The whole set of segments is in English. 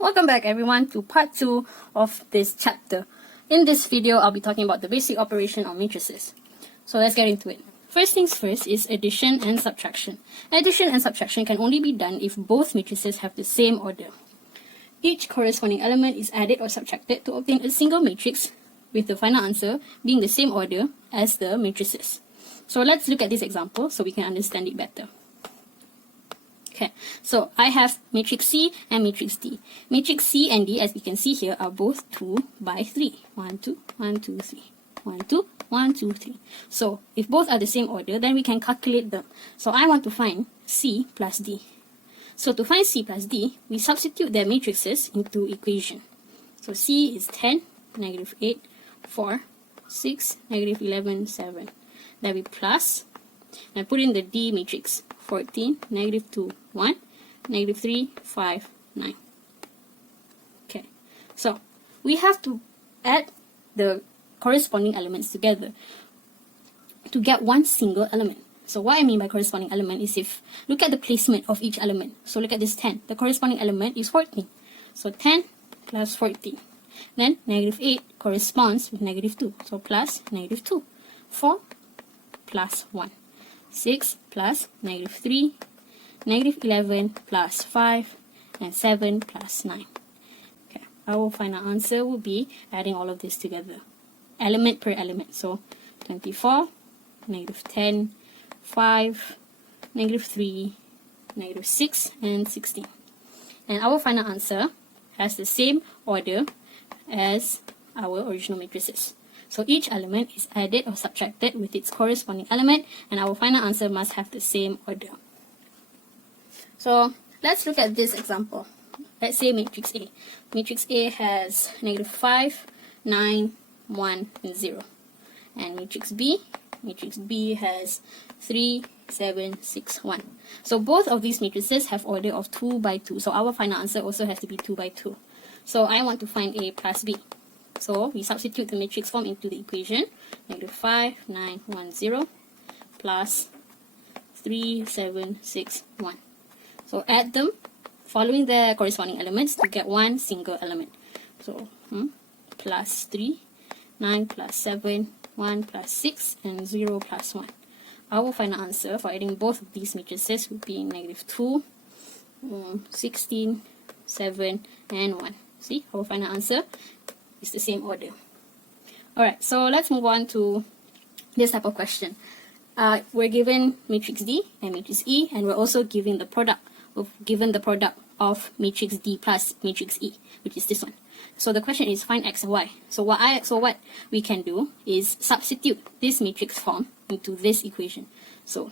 Welcome back everyone to part 2 of this chapter. In this video, I'll be talking about the basic operation on matrices. So let's get into it. First things first is addition and subtraction. Addition and subtraction can only be done if both matrices have the same order. Each corresponding element is added or subtracted to obtain a single matrix, with the final answer being the same order as the matrices. So let's look at this example so we can understand it better. Okay, so I have matrix C and matrix D. Matrix C and D, as we can see here, are both 2 by 3. 1, 2, 1, 2, 3. 1, 2, 1, 2, 3. So if both are the same order, then we can calculate them. So I want to find C plus D. So to find C plus D, we substitute their matrices into equation. So C is 10, negative 8, 4, 6, negative 11, 7. Then we plus, and put in the D matrix. 14, negative 2, 1, negative 3, 5, 9. Okay, so we have to add the corresponding elements together to get one single element. So what I mean by corresponding element is if, look at the placement of each element. So look at this 10. The corresponding element is 14. So 10 plus 14. Then negative 8 corresponds with negative 2. So plus negative 2. 4 plus 1. 6 plus negative 3, negative 11 plus 5, and 7 plus 9. Okay, our final answer will be adding all of this together, element per element. So 24, negative 10, 5, negative 3, negative 6, and 16. And our final answer has the same order as our original matrices. So each element is added or subtracted with its corresponding element, and our final answer must have the same order. So let's look at this example. Let's say matrix A. Matrix A has negative 5, 9, 1, and 0. And matrix B has 3, 7, 6, 1. So both of these matrices have order of 2 by 2. So our final answer also has to be 2 by 2. So I want to find A plus B. So we substitute the matrix form into the equation. Negative 5, 9, 1, 0 plus 3, 7, 6, 1. So add them following the corresponding elements to get one single element. So plus 3, 9 plus 7, 1 plus 6, and 0 plus 1. Our final answer for adding both of these matrices would be negative 2, 16, 7, and 1. See, our final answer is the same order. Alright, so let's move on to this type of question. We're given matrix D and matrix E, and we're also given the product of matrix D plus matrix E, which is this one. So the question is find x and y. So what we can do is substitute this matrix form into this equation. So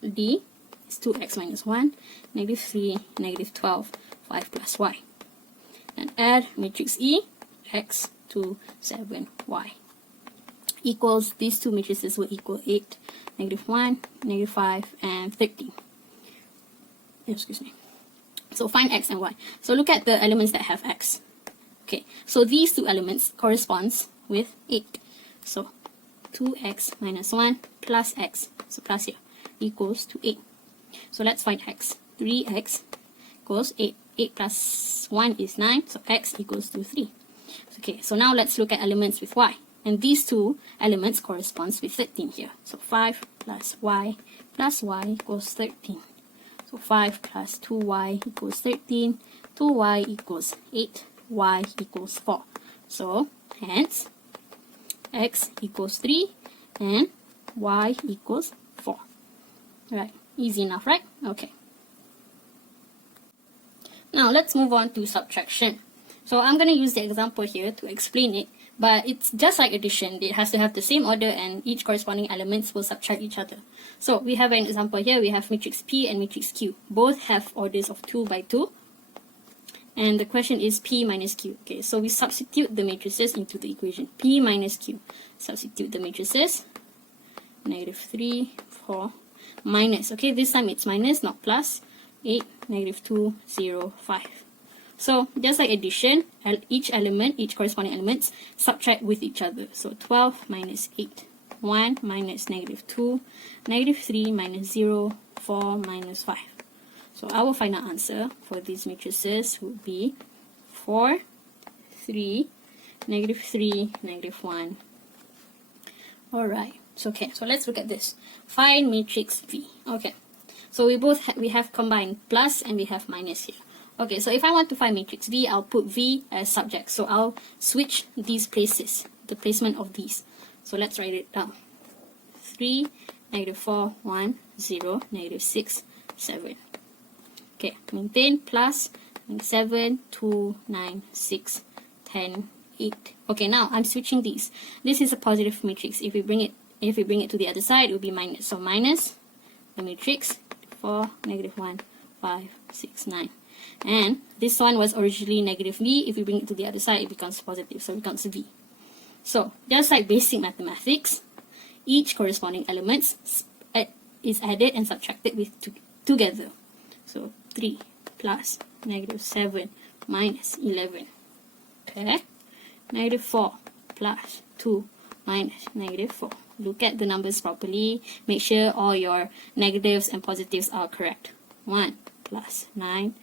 D is 2x minus 1, negative 3, negative 12, 5 plus y. And add matrix E, x, 2, 7, y. Equals, these two matrices will equal 8, negative 1, negative 5, and 13. Excuse me. So find x and y. So look at the elements that have x. Okay, so these two elements corresponds with 8. So 2x minus 1 plus x, so plus here, equals to 8. So let's find x. 3x equals 8. 8 plus 1 is 9, so x equals to 3. Okay, so now let's look at elements with y. And these two elements corresponds with 13 here. So 5 plus y equals 13. So 5 plus 2y equals 13. 2y equals 8. Y equals 4. So hence x equals 3 and y equals 4. Right, easy enough, right? Okay. Now let's move on to subtraction. So I'm going to use the example here to explain it, but it's just like addition. It has to have the same order and each corresponding elements will subtract each other. So we have an example here. We have matrix P and matrix Q. Both have orders of 2 by 2. And the question is P minus Q. Okay, so we substitute the matrices into the equation. P minus Q. Substitute the matrices. Negative 3, 4, minus. Okay, this time it's minus, not plus. 8, negative 2, 0, 5. So just like addition, each corresponding elements subtract with each other. So 12 minus 8, 1 minus negative 2, negative 3 minus 0, 4 minus 5. So our final answer for these matrices would be 4, 3, -3, -1. Alright, so okay, so let's look at this. Find matrix V. Okay, so we have combined plus and we have minus here. Okay, so if I want to find matrix V, I'll put V as subject. So I'll switch these places, the placement of these. So let's write it down. 3, -4, 1, 0, -6, 7. Okay, maintain plus 7, 2, 9, 6, 10, 8. Okay, now I'm switching these. This is a positive matrix. If we bring it to the other side, it will be minus. So minus the matrix 4, -1, 5, 6, 9. And this one was originally -V. If we bring it to the other side, it becomes positive, so it becomes V. So just like basic mathematics, each corresponding element is added and subtracted with together. So 3 plus -7 minus 11. Okay, -4 plus 2 minus -4. Look at the numbers properly. Make sure all your negatives and positives are correct. 1 plus 9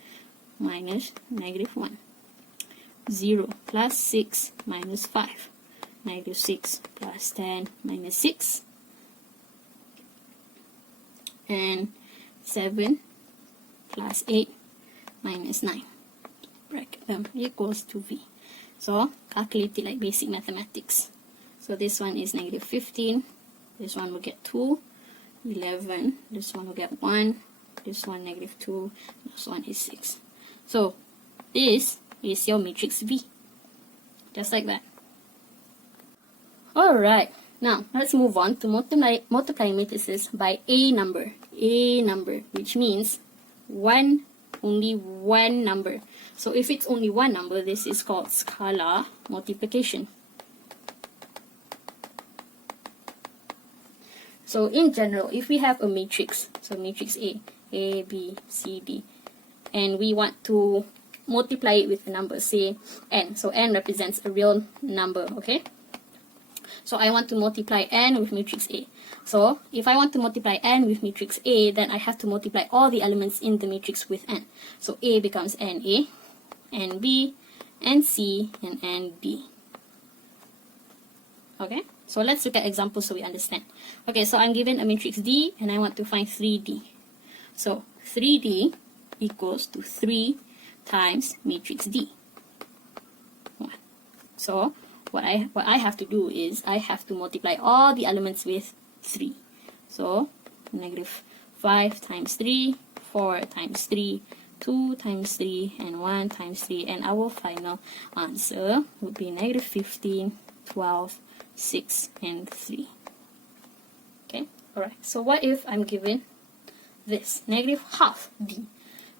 minus -1. 0 plus 6 minus 5. -6 plus 10 minus 6. And 7 plus 8 minus 9. Bracket them equals to V. So calculate it like basic mathematics. So this one is -15. This one will get 2. 11. This one will get 1. This one -2. This one is 6. So this is your matrix V. Just like that. Alright, now let's move on to multiplying matrices by a number. A number, which means only one number. So if it's only one number, this is called scalar multiplication. So in general, if we have a matrix, so matrix A, B, C, D, and we want to multiply it with a number, say n. So n represents a real number, okay? So I want to multiply n with matrix A. So if I want to multiply n with matrix A, then I have to multiply all the elements in the matrix with n. So A becomes NA, NB, NC, and ND. Okay? So let's look at examples so we understand. Okay, so I'm given a matrix D, and I want to find 3D. So 3D equals to 3 times matrix D. 1. So what I have to do is I have to multiply all the elements with 3. So -5 times 3, 4 times 3, 2 times 3, and 1 times 3. And our final answer would be -15, 12, 6, and 3. Okay, alright. So what if I'm given this -12 D?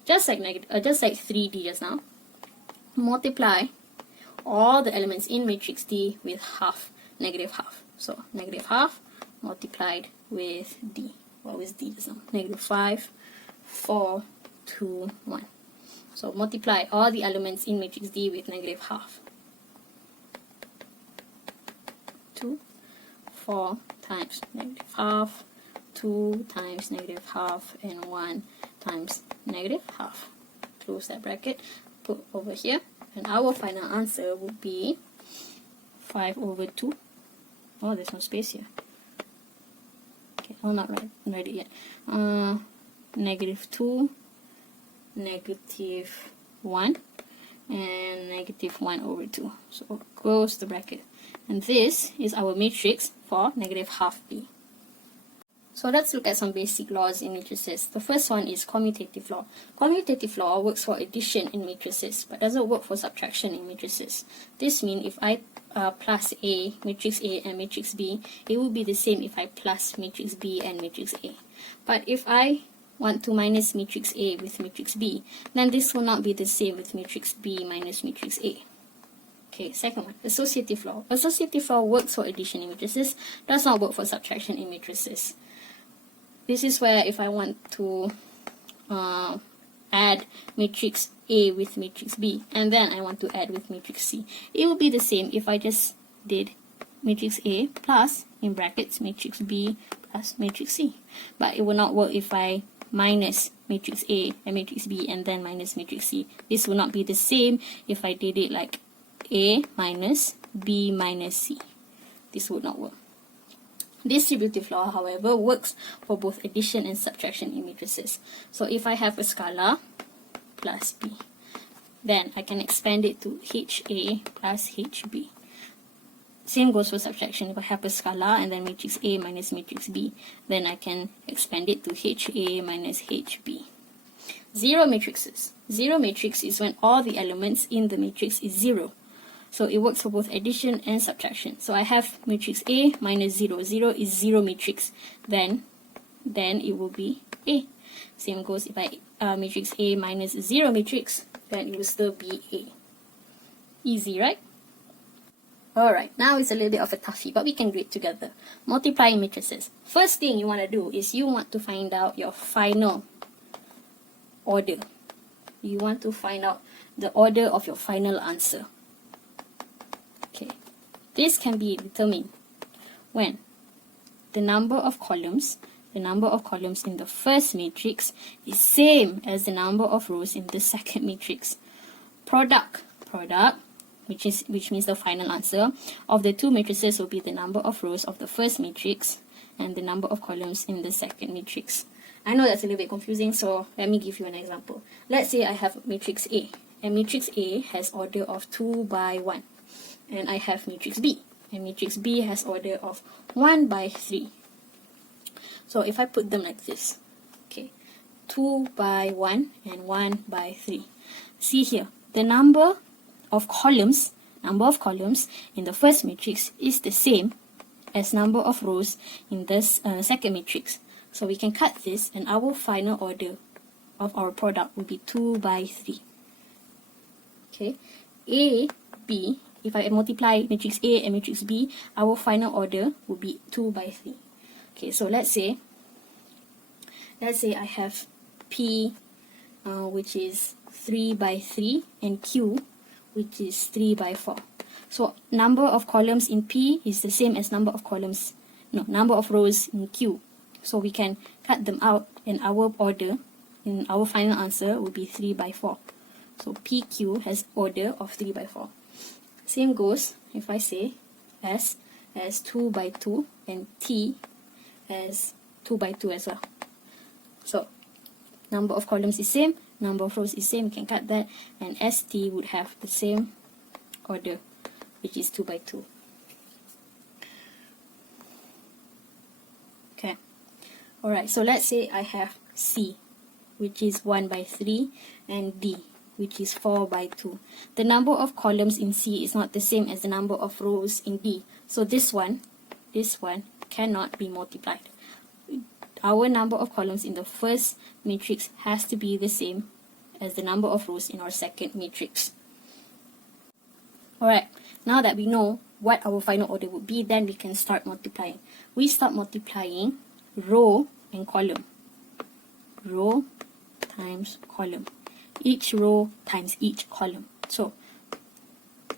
Just like 3D just now. Multiply all the elements in matrix D with half, -half. So -half multiplied with D. What was D just now? -5, 4, 2, 1. So multiply all the elements in matrix D with -half. 2, 4 times -half, 2 times -half, and 1 times -half. Close that bracket, put over here, and our final answer would be 5/2. Oh, there's no space here. Okay, I'll not write it yet. -2, -1, and -1/2. So close the bracket. And this is our matrix for -half B. So let's look at some basic laws in matrices. The first one is commutative law. Commutative law works for addition in matrices, but doesn't work for subtraction in matrices. This means if I plus A, matrix A and matrix B, it will be the same if I plus matrix B and matrix A. But if I want to minus matrix A with matrix B, then this will not be the same with matrix B minus matrix A. Okay, second one, associative law. Associative law works for addition in matrices, does not work for subtraction in matrices. This is where if I want to add matrix A with matrix B, and then I want to add with matrix C, it will be the same if I just did matrix A plus, in brackets, matrix B plus matrix C. But it will not work if I minus matrix A and matrix B and then minus matrix C. This will not be the same if I did it like A minus B minus C. This would not work. Distributive law, however, works for both addition and subtraction in matrices. So if I have a scalar plus B, then I can expand it to HA plus HB. Same goes for subtraction. If I have a scalar and then matrix A minus matrix B, then I can expand it to HA minus HB. Zero matrices. Zero matrix is when all the elements in the matrix is 0. So it works for both addition and subtraction. So I have matrix A minus 0. 0 is 0 matrix. Then it will be A. Same goes if I matrix A minus 0 matrix, then it will still be A. Easy, right? Alright, now it's a little bit of a toughie, but we can do it together. Multiplying matrices. First thing you want to do is you want to find out your final order. You want to find out the order of your final answer. Okay, this can be determined when the number of columns in the first matrix is same as the number of rows in the second matrix. Product, which means the final answer of the two matrices will be the number of rows of the first matrix and the number of columns in the second matrix. I know that's a little bit confusing, so let me give you an example. Let's say I have matrix A, and matrix A has order of 2 by 1. And I have matrix B, and matrix B has order of 1 by 3. So if I put them like this, okay, 2 by 1 and 1 by 3. See here, the number of columns in the first matrix is the same as number of rows in this second matrix. So we can cut this, and our final order of our product will be 2 by 3. Okay, A, B. If I multiply matrix A and matrix B, our final order will be 2 by 3. Okay, so let's say I have P, which is 3 by 3, and Q, which is 3 by 4. So number of columns in P is the same as number of rows in Q. So we can cut them out, and our order in our final answer will be 3 by 4. So PQ has order of 3 by 4. Same goes if I say S as 2 by 2 and T as 2 by 2 as well. So number of columns is same, number of rows is same, we can cut that, and ST would have the same order, which is 2 by 2. Okay. Alright, so let's say I have C, which is 1 by 3, and D, which is 4 by 2. The number of columns in C is not the same as the number of rows in D. So this one cannot be multiplied. Our number of columns in the first matrix has to be the same as the number of rows in our second matrix. Alright, now that we know what our final order would be, then we can start multiplying. We start multiplying row and column. Row times column. Each row times each column. So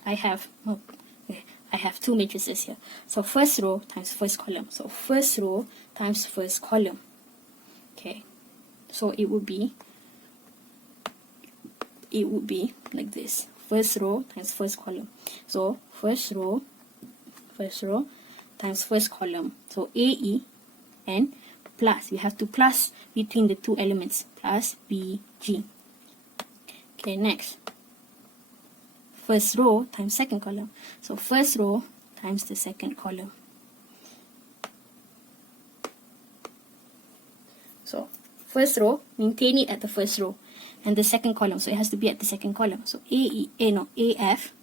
I have two matrices here. So first row times first column. So first row times first column. Okay. So it would be like this. First row times first column. So first row times first column. So AE and plus. We have to plus between the two elements. Plus BG. Okay, next. First row times second column. So first row times the second column. So first row, maintain it at the first row, and the second column, so it has to be at the second column. So AF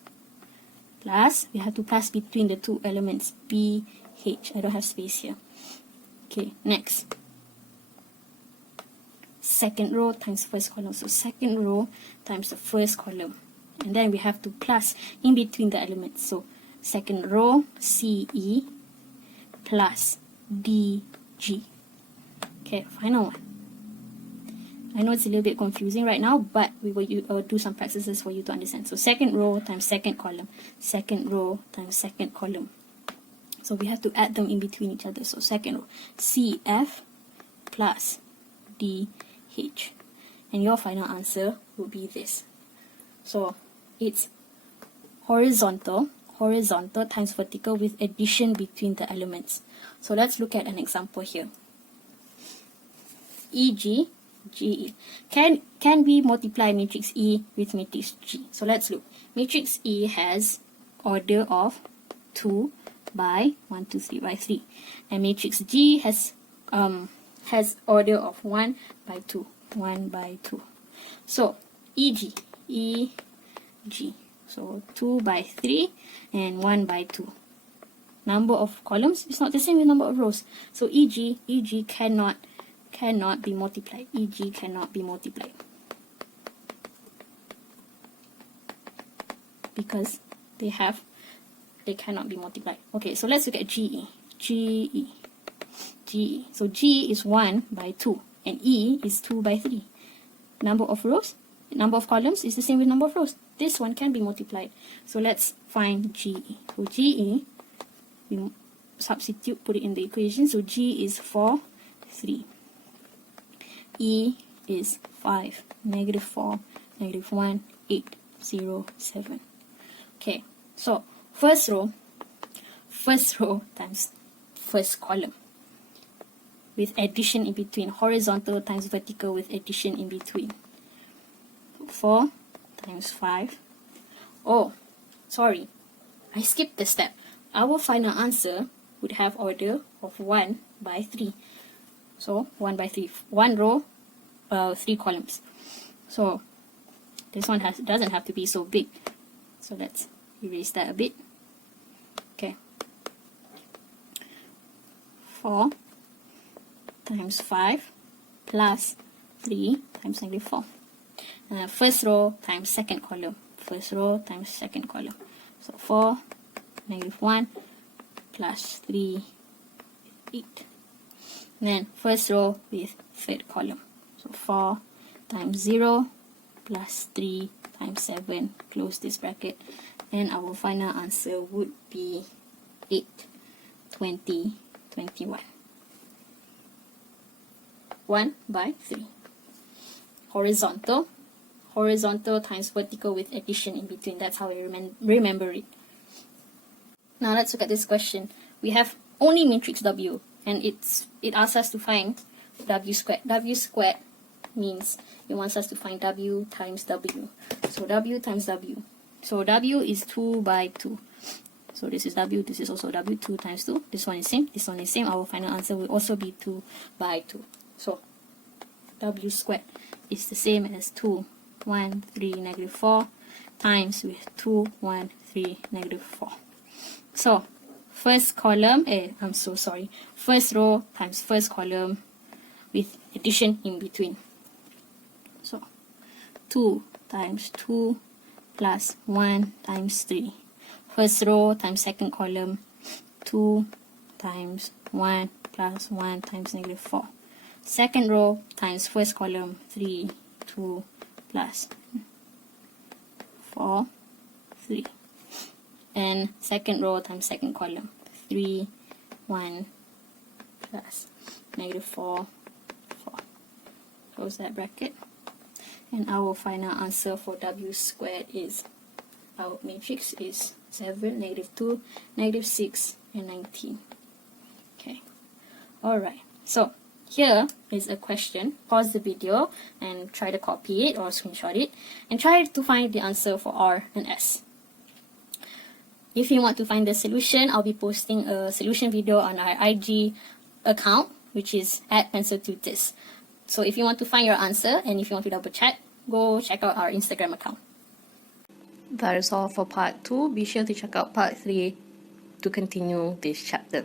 plus, we have to plus between the two elements, BH. I don't have space here. Okay, next. Second row times first column. So second row times the first column. And then we have to plus in between the elements. So second row CE plus DG. Okay, final one. I know it's a little bit confusing right now, but we will do some practices for you to understand. So second row times second column. Second row times second column. So we have to add them in between each other. So second row CF plus DH. And your final answer will be this. So it's horizontal times vertical with addition between the elements. So let's look at an example here. E.g., GE. Can we multiply matrix E with matrix G? So let's look. Matrix E has order of 2 by 1, 2, 3 by 3. And matrix G has order of 1 by 2. 1 by 2. So E.g. So 2 by 3 and 1 by 2. Number of columns is not the same with number of rows. So E.g. cannot be multiplied. E.g. cannot be multiplied because they cannot be multiplied. Okay, so let's look at GE. So G is 1 by 2 and E is 2 by 3. Number of rows, number of columns is the same with number of rows. This one can be multiplied. So let's find GE. So GE, we substitute, put it in the equation. So G is 4, 3. E is 5, negative 4, negative 1, 8, 0, 7. Okay, so first row times first column with addition in between. Horizontal times vertical with addition in between. 4 times 5. Oh, sorry, I skipped the step. Our final answer would have order of 1 by 3. So 1 by 3. 1 row, 3 columns. So this one doesn't have to be so big. So let's erase that a bit. Okay. 4 times 5 plus 3 times negative 4. First row times second column. First row times second column. So 4, negative 1 plus 3, 8. And then first row with third column. So 4 times 0 plus 3 times 7. Close this bracket. And our final answer would be 8, 20, 21. 1 by 3. Horizontal times vertical with addition in between. That's how we remember it. Now let's look at this question. We have only matrix W, and it asks us to find W squared. W squared means it wants us to find W times W. So W times W. So W is 2 by 2. So this is W, this is also W, 2 times 2. This one is same, this one is same. Our final answer will also be 2 by 2. So W squared is the same as 2, 1, 3, negative 4 times with 2, 1, 3, negative 4. So first column, first row times first column with addition in between. So 2 times 2 plus 1 times 3. First row times second column, 2 times 1 plus 1 times negative 4. Second row times first column, 3, 2 plus 4, 3. And second row times second column, 3, 1 plus negative 4, 4. Close that bracket. And our final answer for W squared is, our matrix is 7, negative 2, negative 6, and 19. Okay. Alright. So here is a question. Pause the video and try to copy it or screenshot it and try to find the answer for R and S. If you want to find the solution, I'll be posting a solution video on our IG account, which is @PencilTutors. So if you want to find your answer and if you want to double check, go check out our Instagram account. That is all for part 2. Be sure to check out part 3 to continue this chapter.